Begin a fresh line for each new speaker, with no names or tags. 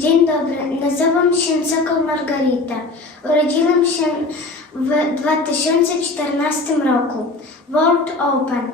Dzień dobry, nazywam się Sokol Margarita. Urodziłam się w 2014 roku. World Open.